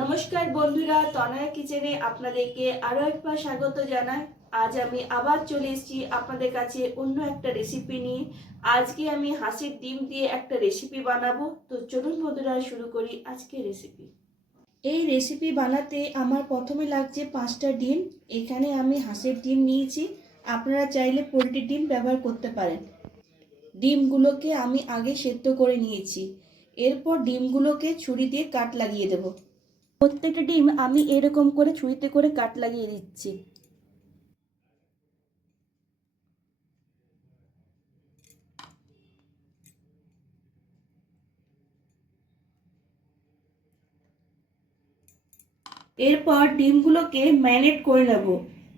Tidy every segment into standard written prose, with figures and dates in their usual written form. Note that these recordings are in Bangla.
নমস্কার বন্ধুরা, তনয়া কিচেনে আপনাদেরকে আরও একবার স্বাগত জানাই। আজ আমি আবার চলে এসেছি আপনাদের কাছে অন্য একটা রেসিপি নিয়ে। আজকে আমি হাঁসের ডিম দিয়ে একটা রেসিপি বানাবো। তো চলুন বন্ধুরা, শুরু করি আজকে রেসিপি। এই রেসিপি বানাতে আমার প্রথমে লাগছে 5টা ডিম। এখানে আমি হাঁসের ডিম নিয়েছি, আপনারা চাইলে পোলট্রির ডিম ব্যবহার করতে পারেন। ডিমগুলোকে আমি আগে সেদ্ধ করে নিয়েছি। এরপর ডিমগুলোকে ছুরি দিয়ে কাট লাগিয়ে দেবো। প্রত্যেকটা ডিম আমি এরকম করে ছুরিতে করে কাট লাগিয়ে দিচ্ছি। এরপর ডিমগুলোকে ম্যারিনেট করে নেব।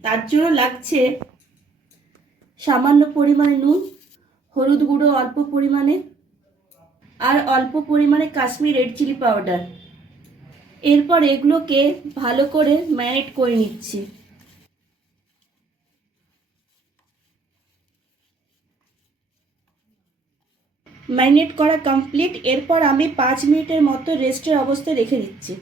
তার জন্য লাগছে সামান্য পরিমাণে নুন, হলুদ গুঁড়ো অল্প পরিমাণে, আর অল্প পরিমাণে কাশ্মীর রেড চিলি পাউডার। এরপর এগুলোকে ভালো করে ম্যারিনেট করে নিচ্ছি। ম্যারিনেট করা কমপ্লিট। এরপর আমি 5 মিনিটের মতো রেস্টের অবস্থায় রেখে দিচ্ছি।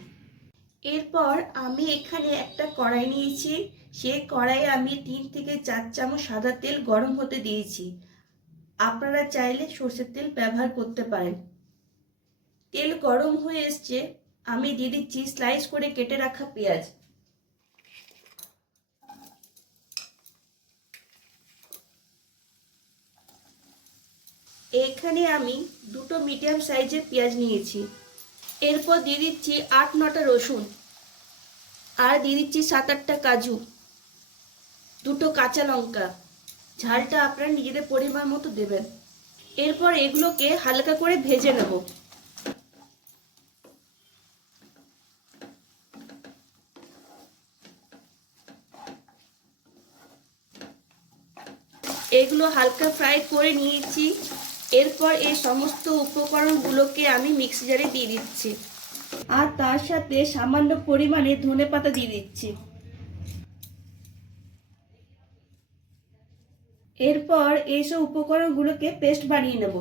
এরপর আমি এখানে একটা কড়াই নিয়েছি। সেই কড়াইয়ে আমি 3 থেকে 4 চামচ সাদা তেল গরম হতে দিয়েছি। আপনারা চাইলে সর্ষের তেল ব্যবহার করতে পারেন। তেল গরম হয়ে এসছে, আমি দিয়ে দিচ্ছি স্লাইস করে কেটে রাখা পেঁয়াজ। এখানে আমি 2টো মিডিয়াম সাইজের পেঁয়াজ নিয়েছি। এরপর দিয়ে দিচ্ছি 8-9টা রসুন, আর দিয়ে দিচ্ছি 7-8টা কাজু, 2টো কাঁচা লঙ্কা। ঝালটা আপনারা নিজেদের পরিমাণ মতো দেবেন। এরপর এগুলোকে হালকা করে ভেজে নেব। এগুলো হালকা ফ্রাই করে নিয়েছি। এরপর এই সমস্ত উপকরণগুলোকে আমি মিক্সি জারে দিয়ে দিচ্ছি, আর তার সাথে সামান্য পরিমাণে ধনেপাতা দিয়ে দিচ্ছি। এরপর এইসব উপকরণগুলোকে পেস্ট বানিয়ে নেব।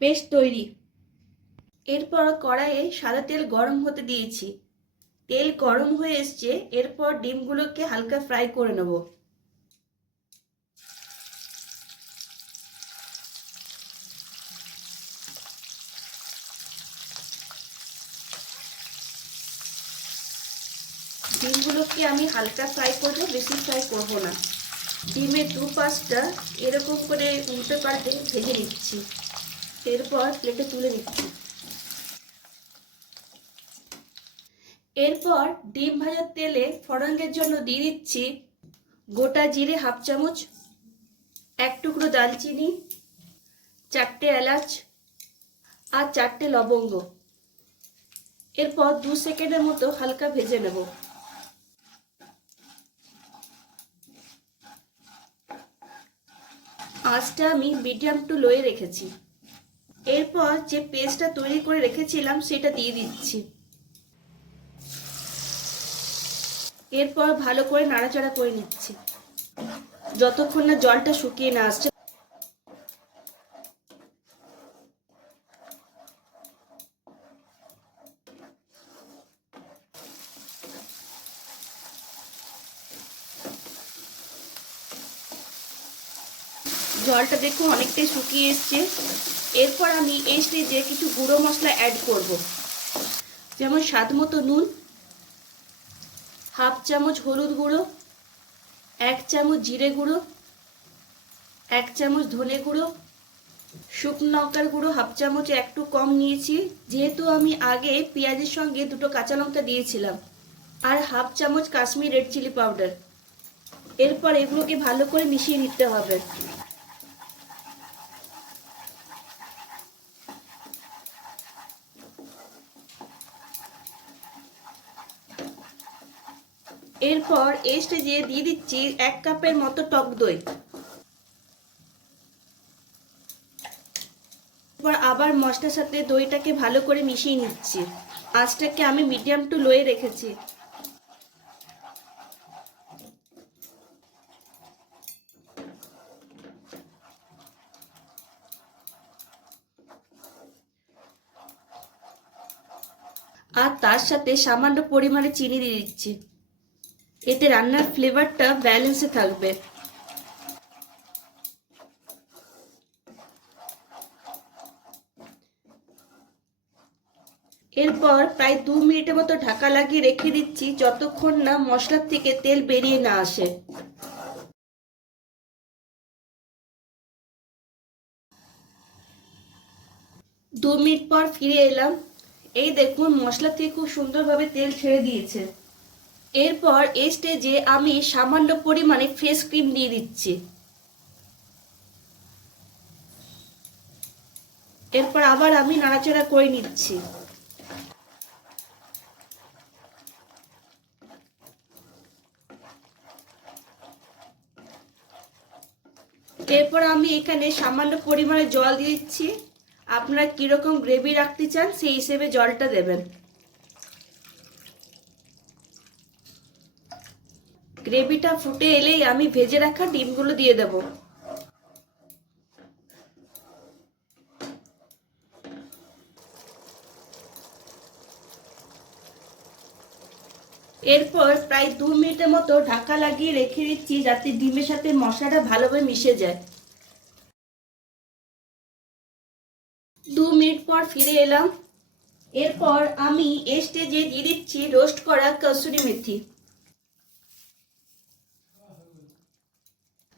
পেস্ট তৈরি। এরপর কড়াইয়ে সাদা তেল গরম হতে দিয়েছি। তেল গরম হয়ে এসছে, এরপর ডিমগুলোকে হালকা ফ্রাই করে নেব। ডিমগুলোকে আমি হালকা ফ্রাই করবো, বেশি ফ্রাই করব না। ডিমের দুপাশটা এরকম করে উল্টে পাল্টে ভেজে নিচ্ছি। এরপর প্লেটে তুলে নিচ্ছি। এরপর ডিম ভাজার তেলে ফোড়নের জন্য দিয়ে দিচ্ছি গোটা জিরে 1/2 চামচ, 1 টুকরো দালচিনি, 4টে এলাচ, আর 4টে লবঙ্গ। এরপর 2 সেকেন্ডের মতো হালকা ভেজে নেব। আঁচটা আমি মিডিয়াম টু লোয়ে রেখেছি। এরপর যে পেস্টটা তৈরি করে রেখেছিলাম সেটা দিয়ে দিচ্ছি। এরপর ভালো করে নাড়াচাড়া করে নিচ্ছি যতক্ষণ না জলটা শুকিয়ে না আসছে। জলটা দেখুন অনেকটাই শুকিয়ে এসছে। এরপর আমি এই স্টেজে কিছু গুঁড়ো মশলা অ্যাড করব, যেমন স্বাদ মতো নুন, 1/2 চামচ হলুদ গুঁড়ো, 1 চামচ জিরে গুঁড়ো, 1 চামচ ধনে গুঁড়ো, শুকনো লঙ্কার গুঁড়ো 1/2 চামচ, একটু কম নিয়েছি যেহেতু আমি আগে পেঁয়াজের সঙ্গে 2টো কাঁচা লঙ্কা দিয়েছিলাম, আর 1/2 চামচ কাশ্মীর রেড চিলি পাউডার। এরপর এগুলোকে ভালো করে মিশিয়ে নিতে হবে। এরপর এই স্টেজে দিয়ে দিচ্ছি 1 কাপের মতো টক দই। এরপর আবার মশলার সাথে দইটাকে ভালো করে মিশিয়ে নিচ্ছি। আঁচটাকে আমি মিডিয়াম টু লোয়ে রেখেছি। আর তার তার সাথে সামান্য পরিমাণে চিনি দিয়ে দিচ্ছি। এতে রান্নার ফ্লেভারটা ব্যালেন্সে থাকবে। এরপর প্রায় 2 মিনিটের মতো ঢাকা লাগিয়ে রেখে দিচ্ছি, যতক্ষণ না মশলার থেকে তেল বেরিয়ে না আসে। 2 মিনিট পর ফিরে এলাম। এই দেখুন মশলা থেকে খুব সুন্দরভাবে তেল ছেড়ে দিয়েছে। এরপর এই স্টেজে আমি সামান্য পরিমাণে ফ্রেশ ক্রিম দিয়ে দিচ্ছি। এরপর আবার আমি নাড়াচাড়া করে নিচ্ছি। এরপর আমি এখানে সামান্য পরিমাণে জল দিয়ে দিচ্ছি। আপনারা কিরকম গ্রেভি রাখতে চান সেই হিসেবে জলটা দেবেন। গ্রেভিটা ফুটে এলেই আমি ভেজে রাখা ডিমগুলো দিয়ে দেব। এরপর প্রায় 2 মিনিটের মতো ঢাকা লাগিয়ে রেখে দিচ্ছি, যাতে ডিমের সাথে মশলাটা ভালোভাবে মিশে যায়। 2 মিনিট পর ফিরে এলাম। এরপর আমি এই স্টেজে দিয়ে দিচ্ছি রোস্ট করা কসুরি মেথি,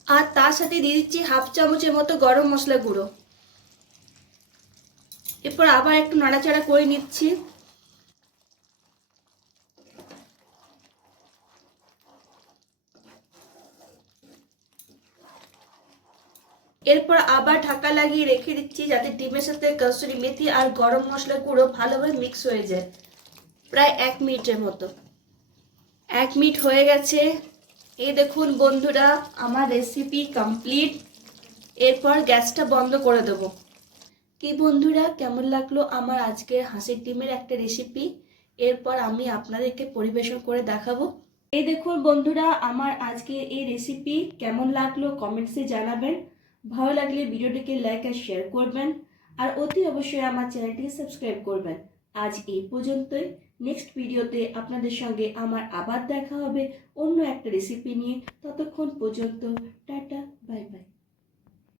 আর তার সাথে দিয়ে দিচ্ছি 1/2 চামচের মতো গরম মশলা গুঁড়ো। এরপর আবার একটু নাড়াচাড়া করে নিচ্ছি। এরপর আবার ঢাকা লাগিয়ে রেখে দিচ্ছি, যাতে ডিমের সাথে কসুরি মেথি আর গরম মশলা গুঁড়ো ভালোভাবে মিক্স হয়ে যায়। প্রায় 1 মিনিটের মতো। 1 মিনিট হয়ে গেছে। এই দেখুন বন্ধুরা, আমার রেসিপি কমপ্লিট। এরপর গ্যাসটা বন্ধ করে দেব। কি বন্ধুরা, কেমন লাগলো আমার আজকের হাঁসের ডিমের একটা রেসিপি? এরপর আমি আপনাদেরকে পরিবেশন করে দেখাবো। এই দেখুন বন্ধুরা, আমার আজকে এই রেসিপি কেমন লাগলো কমেন্টসে জানাবেন। ভালো লাগলে ভিডিওটিকে লাইক আর শেয়ার করবেন, আর অতি অবশ্যই আমার চ্যানেলটিকে সাবস্ক্রাইব করবেন। আজ এই পর্যন্তই। নেক্সট ভিডিওতে আপনাদের সঙ্গে আমার আবার দেখা হবে অন্য একটা রেসিপি নিয়ে। ততক্ষণ পর্যন্ত টাটা, বাই বাই।